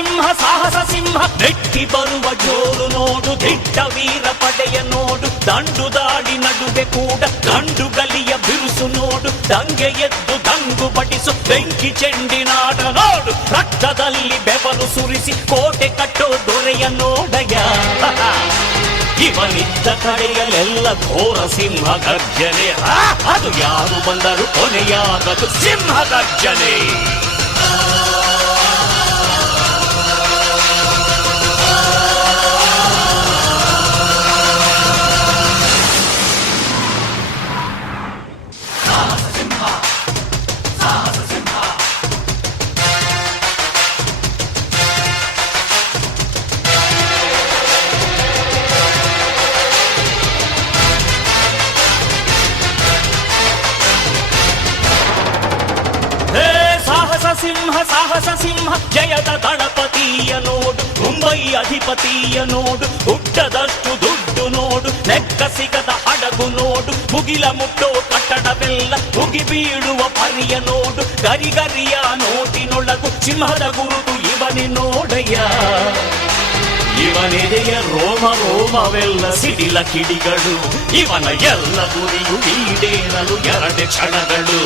ಸಿಂಹ ಸಾಹಸ ಸಿಂಹ ನೆಟ್ಟಿ ಬರುವ ಜೋರು ನೋಡು, ದಿಟ್ಟ ವೀರ ಪಡೆಯ ನೋಡು, ದಂಡು ದಾಡಿ ನಡುವೆ ಕೂಡ ಗಂಡು ಗಲಿಯ ಬಿರುಸು ನೋಡು, ದಂಗೆ ಎದ್ದು ದಂಗು ಬಡಿಸು ಬೆಂಕಿ ಚೆಂಡಿನಾಡ ನೋಡು, ರಕ್ತದಲ್ಲಿ ಬೆವರು ಸುರಿಸಿ ಕೋಟೆ ಕಟ್ಟೋ ದೊರೆಯ ನೋಡಯ್ಯ. ಇವನಿದ್ದ ಕಡೆಯಲ್ಲೆಲ್ಲ ಘೋರ ಸಿಂಹ ಗರ್ಜನೆ, ಅದು ಯಾರು ಬಂದರು ಕೊನೆಯಾಗದು ಸಿಂಹ ಗರ್ಜನೆ. ಸಿಂಹ ಸಾಹಸ ಸಿಂಹ ಜಯದ ದಳಪತಿಯ ನೋಡು, ಮುಂಬೈ ಅಧಿಪತಿಯ ನೋಡು, ಹುಟ್ಟದಷ್ಟು ದುಡ್ಡು ನೋಡು, ಲೆಕ್ಕ ಸಿಗದ ಹಡಗು ನೋಡು, ಮುಗಿಲ ಮುಟ್ಟೋ ಕಟ್ಟಡವೆಲ್ಲ ಮುಗಿ ಬೀಳುವ ಪರಿಯ ನೋಡು, ಗರಿಗರಿಯ ನೋಟಿನೊಳಗು ಸಿಂಹದ ಗುರುತು ಇವನೇ ನೋಡಯ್ಯ. ಇವನೆದೆಯ ರೋಮ ರೋಮವೆಲ್ಲ ಸಿಡಿಲ ಕಿಡಿಗಳು, ಇವನ ಎಲ್ಲ ಗುರಿಯು ಈಡೇರಲು 2 ಕ್ಷಣಗಳು.